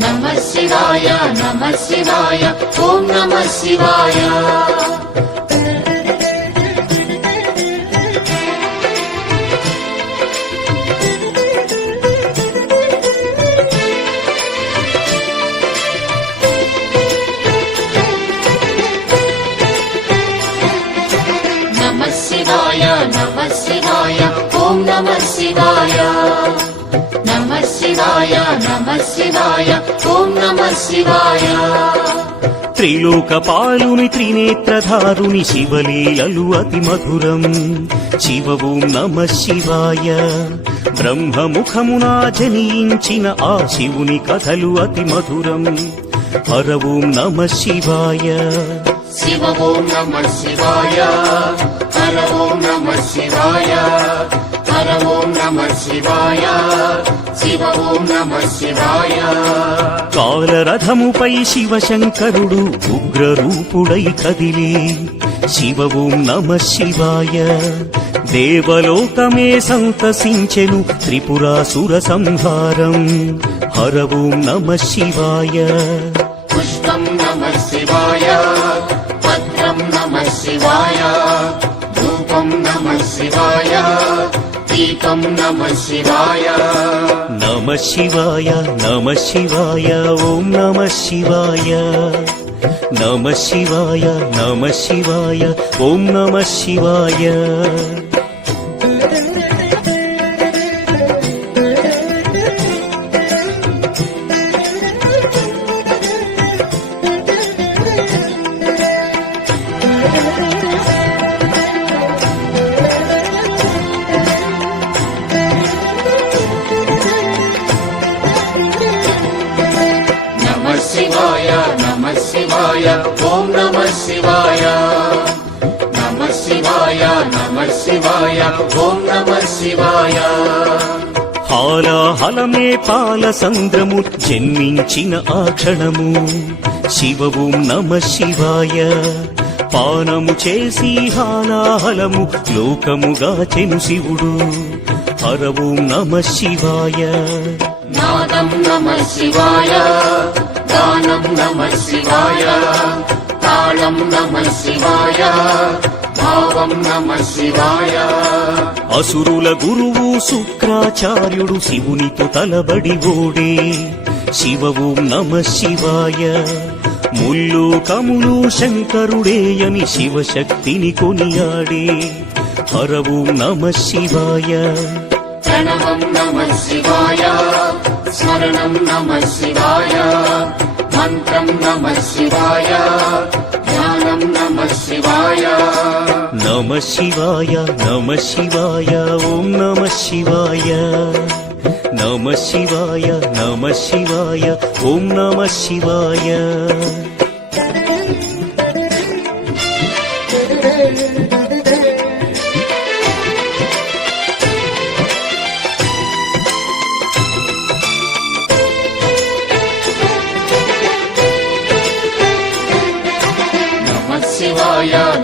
నమః శివాయ నమః శివాయ ఓం నమః శివాయ. నమః శివాయ నమః శివాయ ఓం నమః శివాయ. నమః శివాయ నమః శివాయ ఓం నమః శివాయ. త్రిలోకపాలుని త్రినేత్రధారుని శివలీలలు అతి మధురం. శివ ఓం నమః శివాయ. బ్రహ్మముఖమున జనించిన ఆ శివుని కథలు అతి మధురం. హర ఓం నమః శివాయ. శివ ఓం నమః శివాయ. హర ఓం నమః శివాయ. హర ఓం నమః శివాయ. శివ ఓం నమః శివాయ. కాలరథముపై శివశంకరుడు ఉగ్రరూపుడై కదిలి శివ ఓం నమః శివాయ. దేవలోకమే సంతసించెను త్రిపురాసుర సంహారం. హర ఓం నమః శివాయ. పుష్పం నమః శివాయ. పత్రం నమః శివాయ. ధూపం నమః శివాయ. దీపం నమః శివాయ. నమః శివాయ నమః శివాయ ఓం నమః శివాయ. నమః శివాయ నమః శివాయ ఓం నమః శివాయ. ఓం నమః శివాయ. నమః శివాయ నమః శివాయ ఓం నమః శివాయ. హాలాహలమే పాల సంద్రము జన్మించిన ఆ క్షణము. శివ ఓం నమః శివాయ. పానము చేసి హాలాహలము లోకముగా చెను శివుడు. హర ఓం నమః శివాయ. నాదం నమః శివాయ. గానం నమః శివాయ. తాళం నమః శివాయ. భావం నమః శివాయ. అసురుల గురువు శుక్రాచార్యుడు శివునితో తలబడి ఓడే. శివ ఓం నమః శివాయ. ముల్లోకములు శంకరుడేయని శివశక్తిని కొనియాడే. హర ఓం నమః శివాయ. ప్రణవం నమః శివాయ. స్మరణం నమః శివాయ. మంత్రం నమః శివాయ. ధ్యానం నమః శివాయ. నమః శివాయ నమః శివాయ ఓం నమః శివాయ. నమః శివాయ నమః శివాయ ఓం నమః శివాయ.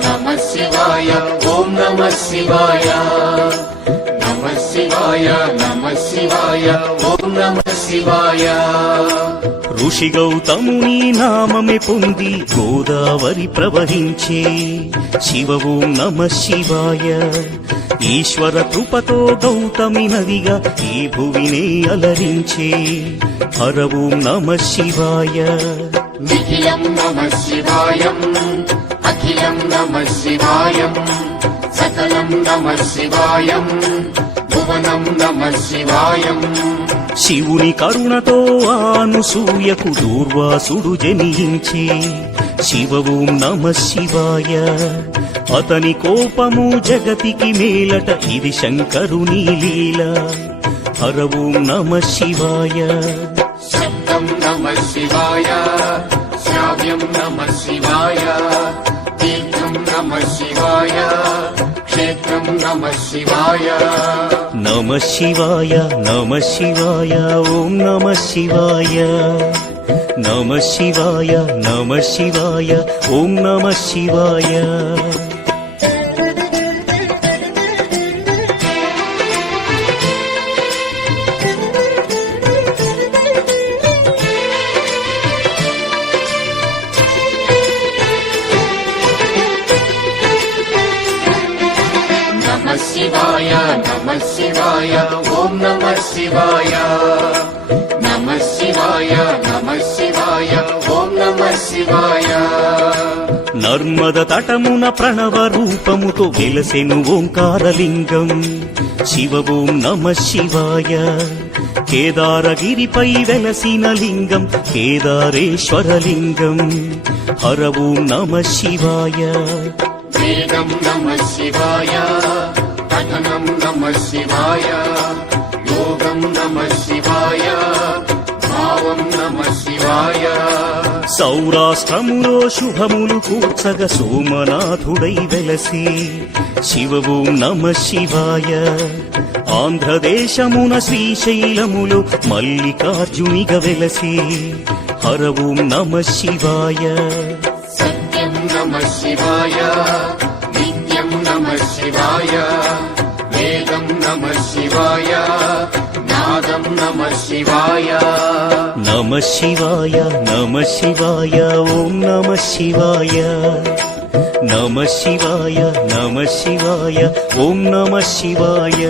నమః శివాయ ఓం నమః శివాయ. నమః శివాయ నమః శివాయ ఓం నమః శివాయ. ఋషి గౌతముని నామమే పొంది గోదావరి ప్రవహించే. శివ ఓం నమః శివాయ. ఈశ్వర కృపతో గౌతమి నదిగా ఈ భువినే అలరించే. హర ఓం నమః శివాయ. నిఖిలం నమః శివాయం. అఖిలం నమః శివాయం. సకలం నమః శివాయం. భువనం నమః శివాయం. శివుని కరుణతో అనసూయకు దూర్వాసుడు జనించే. శివ ఓం నమః శివాయ. అతని కోపము జగతికి మేలట ఇది శంకరుని లీల. హర ఓం నమః శివాయ. శబ్దం నమః శివాయ. శ్రావ్యం నమః శివాయ. తీర్థం నమః శివాయ. క్షేత్రం నమః శివాయ. నమః శివాయ నమః శివాయ ఓం నమః శివాయ. నమః శివాయ నమః శివాయ ఓం నమః శివాయ. శివాయ నమః శివాయ నమః శివాయ ఓం నమః శివాయ నర్మద తటమున ప్రణవ రూపముతో వెలసెను ఓంకారలింగం శివ ఓం నమః శివాయ కేదారగిరిపై వెలసిన లింగం కేదారేశ్వరలింగం హర ఓం నమః శివాయ వేదం నమః శివాయ పఠనం నమః శివాయ యోగం నమః శివాయ భావం నమః శివాయ సౌరాష్ట్రములో శుభములు కూర్చగ సోమనాథుడై వెలసి శివ ఓం నమః శివాయ ఆంధ్రదేశమున శ్రీశైలములో మల్లికార్జునిగ వెలసి హర ఓం నమః శివాయ సత్యం నమః శివాయ నిత్యం నమః శివాయ వేదం నమః శివాయ నాదం నమః శివాయ నమః శివాయ నమః శివాయ ఓం నమః శివాయ నమః శివాయ నమః శివాయ ఓం నమః శివాయ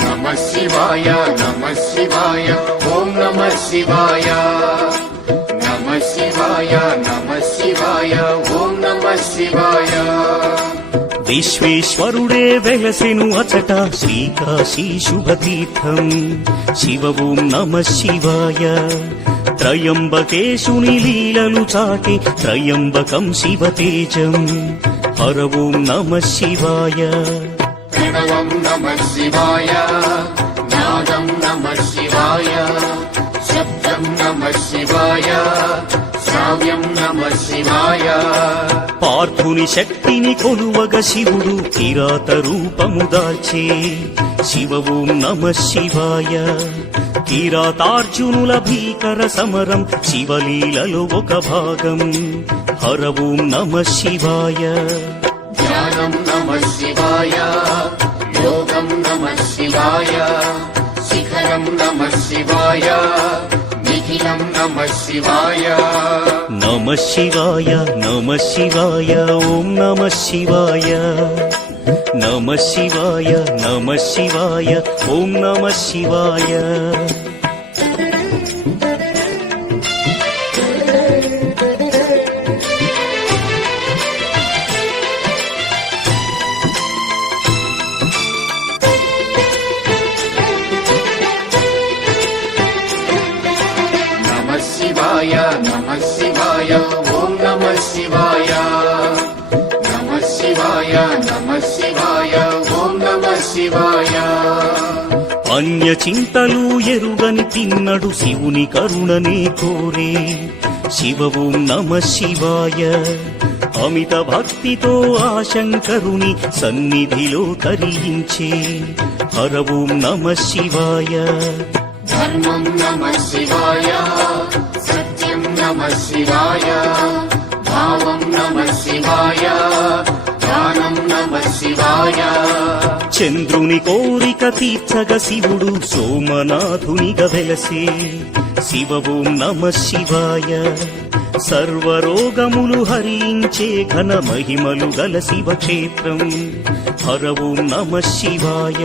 నమః శివాయ నమః శివాయ ఓం నమః శివాయ నమః శివాయ నమః శివాయ ఓం నమః శివాయ విశ్వేశ్వరుడే వెలసెను అచట శ్రీకాశీ శుభతీర్థం శివ ఓం నమః శివాయ త్రయంబకేశుని లీలలు చాటి త్రయంబకం శివతేజం హర ఓం నమః శివాయ ప్రణవం నమః శివాయ నాదం నమః శివాయ శబ్దం నమః శివాయ శ్రావ్యం నమః శివాయ పార్థుని శక్తిని కొలువగ శివుడు కిరాత రూపము దాల్చే శివ ఓం నమః శివాయ కిరాతార్జునుల భీకర సమరం శివలీలలో ఒక భాగం హర ఓం నమః శివాయ ధ్యానం నమః శివాయ యోగం నమః శివాయ శిఖరం నమః శివాయ నిఖిలం నమః శివాయ నమః శివాయ నమః శివాయ ఓం నమః శివాయ నమః శివాయ నమః శివాయ ఓం నమః శివాయ నమః శివాయ నమః శివాయ ఓం నమః శివాయ నమః శివాయ నమః శివాయ ఓం నమః శివాయ అన్య చింతలు ఎరుగని తిన్నడు శివుని కరుణనే కోరే శివ ఓం నమః శివాయ అమిత భక్తితో ఆ శంకరుని సన్నిధిలో తరించే హర ఓం నమః శివాయ ధర్మం నమః శివాయ సత్యం నమః శివాయ భావం నమః శివాయ జ్ఞానం నమః శివాయ చంద్రుని కోరిక తీర్చగ శివుడు సోమనాథునిగా వెలసే శివ ఓం నమః శివాయ సర్వరోగములు హరించే ఘన మహిమలు గల శివక్షేత్రం హర ఓం నమః శివాయ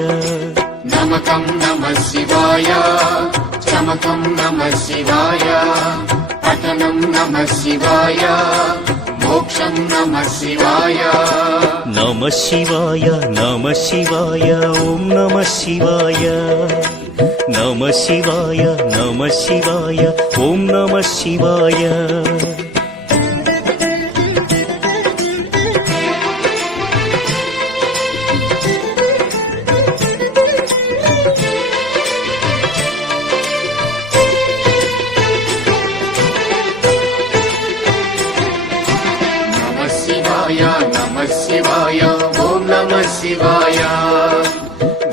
నమకం నమః శివాయ చమకం నమః శివాయ పఠనం నమః శివాయ మోక్షం నమః శివాయ నమః శివాయ నమః శివాయ ఓం నమః శివాయ నమః శివాయ నమః శివాయ ఓం నమః శివాయ నమః శివాయ నమః శివాయ ఓం నమః శివాయ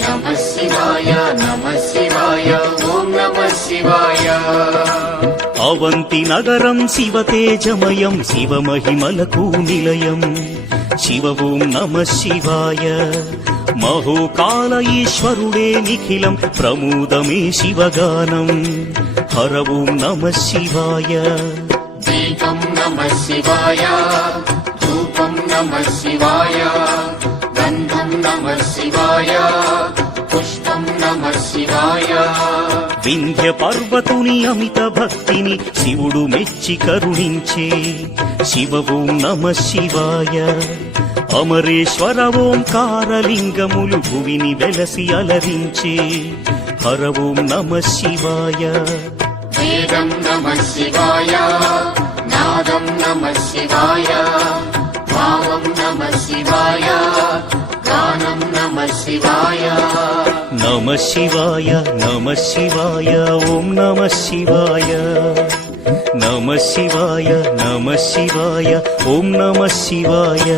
నమః శివాయ నమః శివాయ ఓం నమః శివాయ అవంతి నగరం శివతేజమయం శివమహిమలకు నిలయం శివ ఓం నమః శివాయ మహోకాల ఈశ్వరుడే నిఖిలం ప్రమోదమే శివగానం హర ఓం నమః శివాయ దీపం నమః శివాయ ధూపం నమః శివాయ గంధం నమః శివాయ పుష్పం నమః శివాయ వింధ్య పర్వతుని అమిత భక్తిని శివుడు మెచ్చి కరుణించే శివ ఓం నమః శివాయ అమరేశ్వర ఓంకారలింగములు భువిని వెలసి అలరించే హర ఓం నమః శివాయ వేదం నమః శివాయ నాదం నమః శివాయ భావం నమః శివాయ గానం నమః శివాయ నమః శివాయ నమః శివాయ ఓం నమః శివాయ నమః శివాయ నమః శివాయ ఓం నమః శివాయ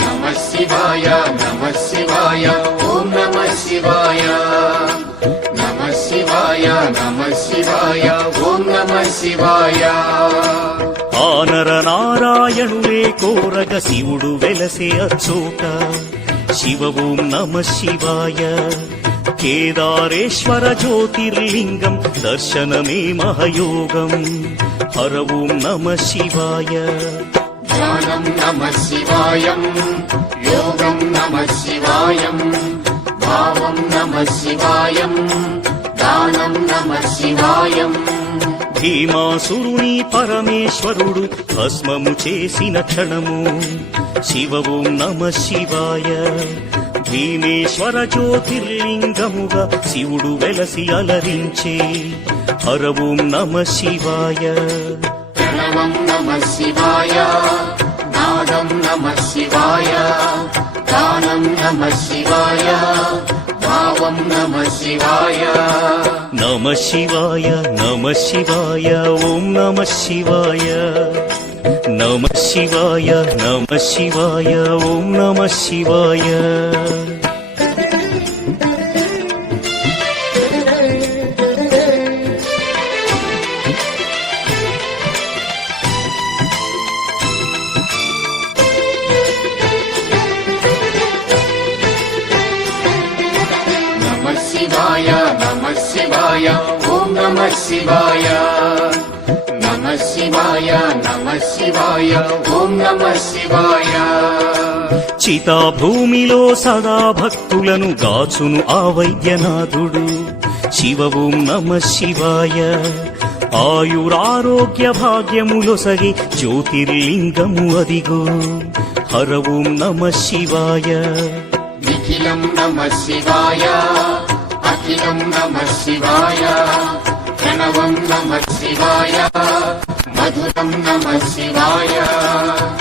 నమః శివాయ నమః శివాయ ఓం నమః శివాయ నమః శివాయ నమః శివాయ ఓం నమః శివాయ ఆనర నారాయణులే కోరగ శివుడు వెలసే అచ్చోట శివ ఓం నమః శివాయ కేదారేశ్వర జ్యోతిర్లింగం దర్శనమే మహయోగం హర ఓం నమః శివాయ ధ్యానం నమః శివాయం యోగం నమః శివాయం భావం నమః శివాయం గానం నమః శివాయం భీమాసురుని పరమేశ్వరుడు భస్మము చేసిన క్షణము శివ ఓం నమః శివాయ భీమేశ్వర జ్యోతిర్లింగముగా శివుడు వెలసి అలరించే హర ఓం నమః శివాయ ప్రణవం నమః శివాయ నాదం నమః శివాయ గానం నమః శివాయ భావం నమః శివాయ నమః శివాయ నమః శివాయ ఓం నమః శివాయ నమః శివాయ నమః శివాయ ఓం నమః శివాయ నమః శివాయ నమః శివాయ ఓం నమః శివాయ నమః శివాయ నమః శివాయ ఓం నమః శివాయ చితాభూమిలో సదా భక్తులను గాచును ఆ వైద్యనాథుడు శివ ఓం నమః శివాయ ఆయురారోగ్య భాగ్యములొసగి జ్యోతిర్లింగము అదిగో హర ఓం నమః శివాయ నిఖిలం నమః శివాయ అఖిలం నమః శివాయ ప్రణవం నమః శివాయ మధురం నమః శివాయ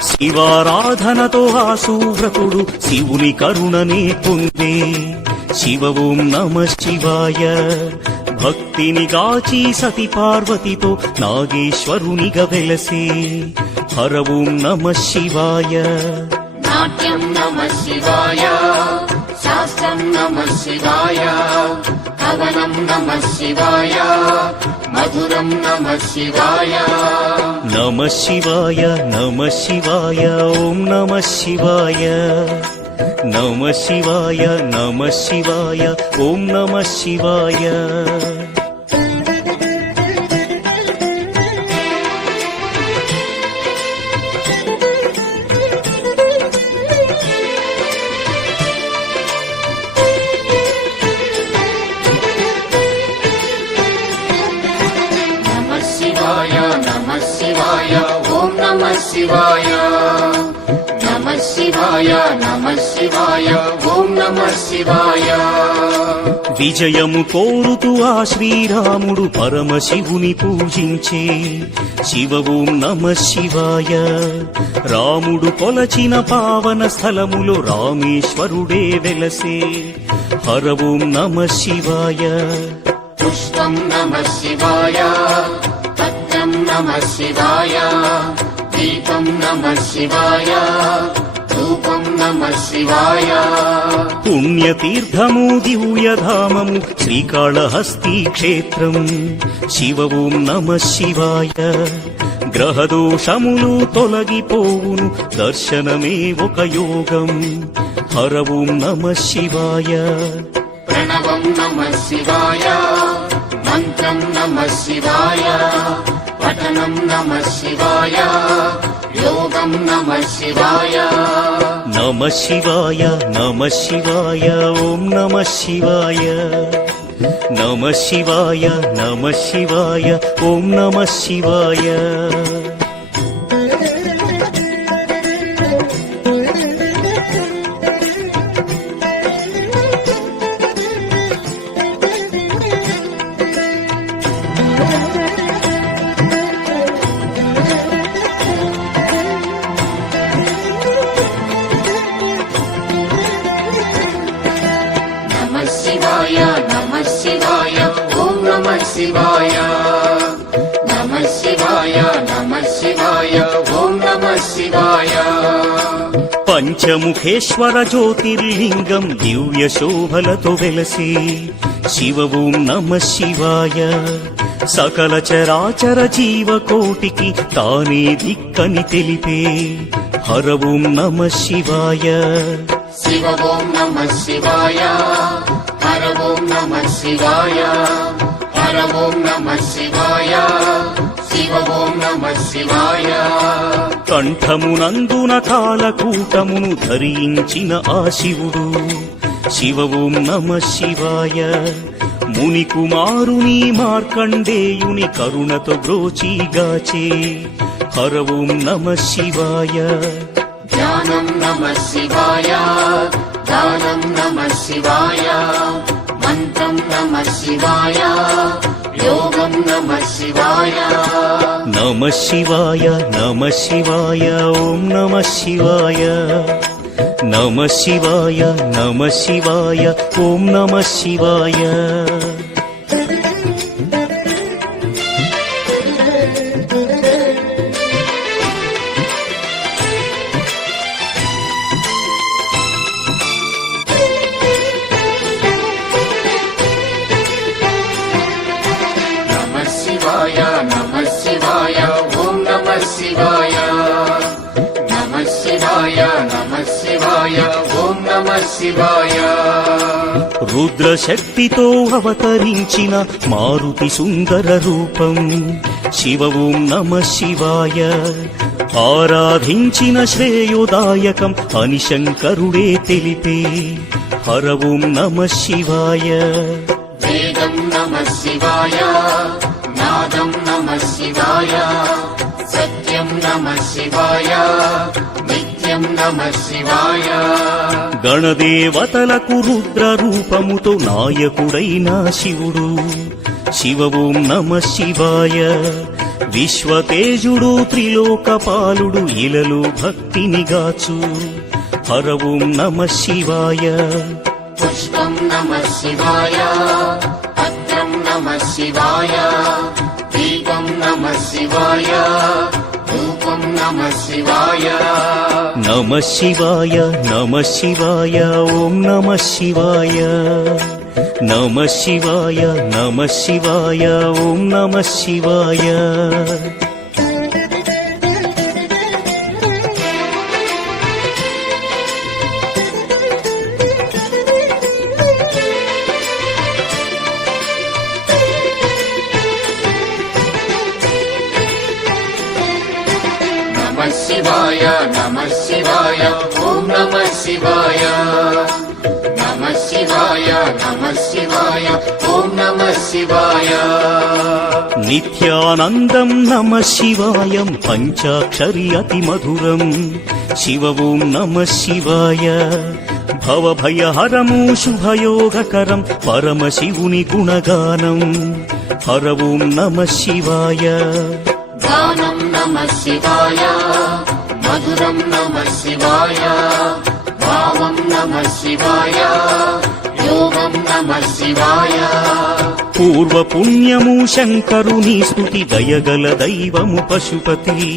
శివారాధనతో ఆ సువ్రతుడు శివుని కరుణనే పొందే శివ ఓం నమః శివాయ భక్తిని గాచి సతి పార్వతితో నాగేశ్వరునిగా వెలసే హర ఓం నమః శివాయ నాట్యం నమః శివాయ శాస్త్రం నమః శివాయ కవనం నమః శివాయ మధురం నమః శివాయ నమః శివాయ నమః శివాయ ఓం నమః శివాయ నమః శివాయ నమః శివాయ ఓం నమః శివాయ నమః శివాయ నమః శివాయ ఓం నమః శివాయ నమః శివాయ నమః శివాయ ఓం నమః శివాయ విజయము కోరుతూ ఆ శ్రీరాముడు పరమశివుని పూజించే శివ ఓం నమః శివాయ. రాముడు కొలచిన పావన స్థలములో రామేశ్వరుడే వెలసే హర ఓం నమః శివాయ. పుష్పం నమః శివాయ పత్రం నమః శివాయ దీపం నమః శివాయ ధూపం నమః శివాయ. పుణ్యతీర్థము దివ్యధామము శ్రీకాళహస్తి క్షేత్రం శివ ఓం నమః శివాయ. గ్రహదోషములు తొలగిపోవును దర్శనమే ఒక యోగం హర ఓం నమః శివాయ. ప్రణవం నమః శివాయ మంత్రం నమః శివాయ పఠనం నమః శివాయ యోగం నమః శివాయ. నమః శివాయ నమః శివాయ ఓం నమః శివాయ. నమః శివాయ నమః శివాయ ఓం నమః శివాయ. నమః శివాయ నమః శివాయ ఓం నమః శివాయ. నమః శివాయ నమః శివాయ ఓం నమః శివాయ. పంచముఖేశ్వర జ్యోతిర్లింగం దివ్య శోభలతో వెలసి శివ ఓం నమః శివాయ. సకల చరాచర జీవకోటికి తానే దిక్కని తెలిపే హర ఓం నమః శివాయ. శివ ఓం నమః శివాయ హర ఓం నమః శివాయ హర ఓం నమః శివాయ శివ ఓం నమః శివాయ. కంఠమునందున కాలకూటమును ధరించిన ఆ శివుడు శివ ఓం నమః శివాయ. ముని కుమారుని మార్కండేయుని కరుణతో బ్రోచిగాచే హర ఓం నమః శివాయ. ధ్యానం నమః శివాయ దానం నమః శివాయ మంత్రం నమః శివాయ యోగం నమః శివాయ. నమః శివాయ నమః శివాయ ఓం నమః శివాయ. నమః శివాయ నమః శివాయ ఓం నమః శివాయ. నమః శివాయ నమః శివాయ ఓం నమః శివాయ. నమః శివాయ నమః శివాయ ఓం నమః శివాయ. రుద్రశక్తితో అవతరించిన మారుతి సుందర రూపం శివ ఓం నమః శివాయ. ఆరాధించిన శ్రేయోదాయకం అని శంకరుడే తెలిపే హర ఓం నమః శివాయ. వేదం నమః శివాయ నాదం నమః శివాయ సత్యం నమః శివాయ నిత్యం నమః శివాయ. గణదేవతలకు రుద్ర రూపముతో నాయకుడైన శివుడు శివ ఓం నమః శివాయ. విశ్వతేజుడు త్రిలోకపాలుడు ఇలలో భక్తిని గాచు హర ఓం నమః శివాయ. పుష్పం నమః శివాయ పత్రం నమః శివాయ దీపం నమః శివాయ ధూపం నమః శివాయ. నమః శివాయ నమః శివాయ ఓం నమః శివాయ. నమః శివాయ నమః శివాయ ఓం నమః శివాయ. నమః శివాయ నమః శివాయ ఓం నమః శివాయ. నమః శివాయ నమః శివాయ ఓం నమః నమః శివాయ నిత్యానందం నమః శివాయం పంచాక్షరి అతి మధురం శివ ఓం నమః శివాయ భవభయహరము శుభయోగకరం పరమశివుని గుణగానం హర ఓం నమః శివాయ గానం నమః శివాయ మధురం నమః శివాయ భావం నమః శివాయ యోగం నమః శివాయ పూర్వ పుణ్యము శంకరుని స్తుతి దయగల దైవము పశుపతి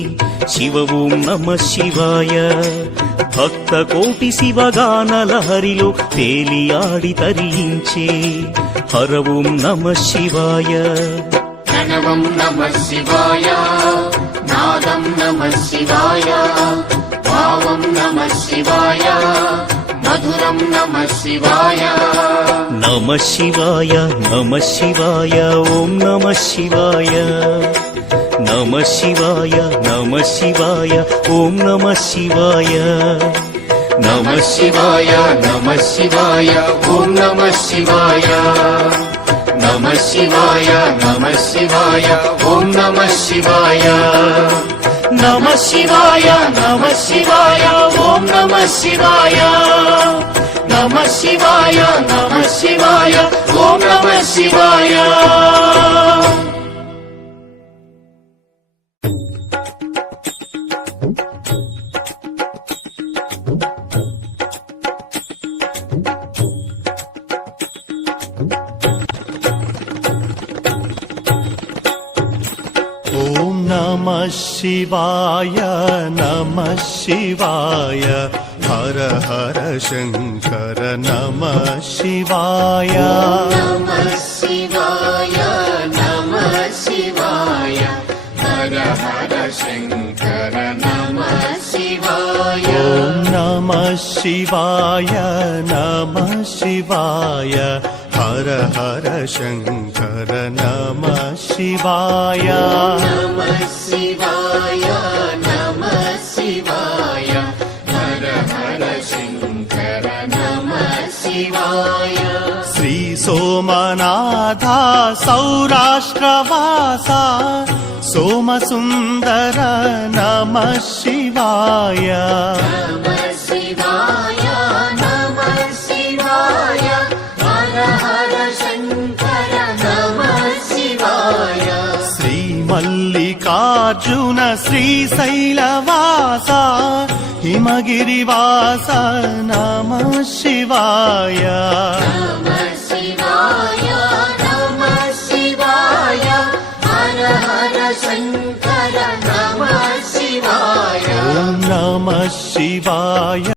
శివ ఓం నమః శివాయ భక్త కోటి శివగాన లహరిలో తేలియాడి తరించే హర ఓం నమః శివాయ ప్రణవం నమః శివాయ నాదం నమః శివాయ భావం నమః శివాయ మధురం నమః శివాయ నమః శివాయ నమః శివాయ ఓం నమః శివాయ నమః శివాయ నమః శివాయ ఓం నమః శివాయ నమః శివాయ నమః శివాయ ఓం నమః శివాయ నమః శివాయ నమః శివాయ ఓం నమః శివాయ నమః శివాయ నమః శివాయ ఓం నమః శివాయ నమః శివాయ నమః శివాయ ఓం నమః శివాయ ఓం నమః శివాయ నమః శివాయ హర హర శంకర నమః శివాయ నమః శివాయ నమః శివాయ హర హర శంకర నమః శివాయ ఓం నమః శివాయ నమః శివాయ హర హర శంకర నమః శివాయ నమః శివాయ నమః శివాయ హర హర శంకర నమః శివాయ శ్రీ సోమనాథ సౌరాష్ట్రవాస సోమసుందర నమః శివాయ నమః శివాయ నమః శివాయ హర హర శంకర నమః శివాయ శ్రీ మల్లికార్జున శ్రీశైలవాస హిమగిరివాస నమః శివాయ నమః శివాయ నమః శివాయ హర హర శంకర నమః శివాయ ఓం నమః శివాయ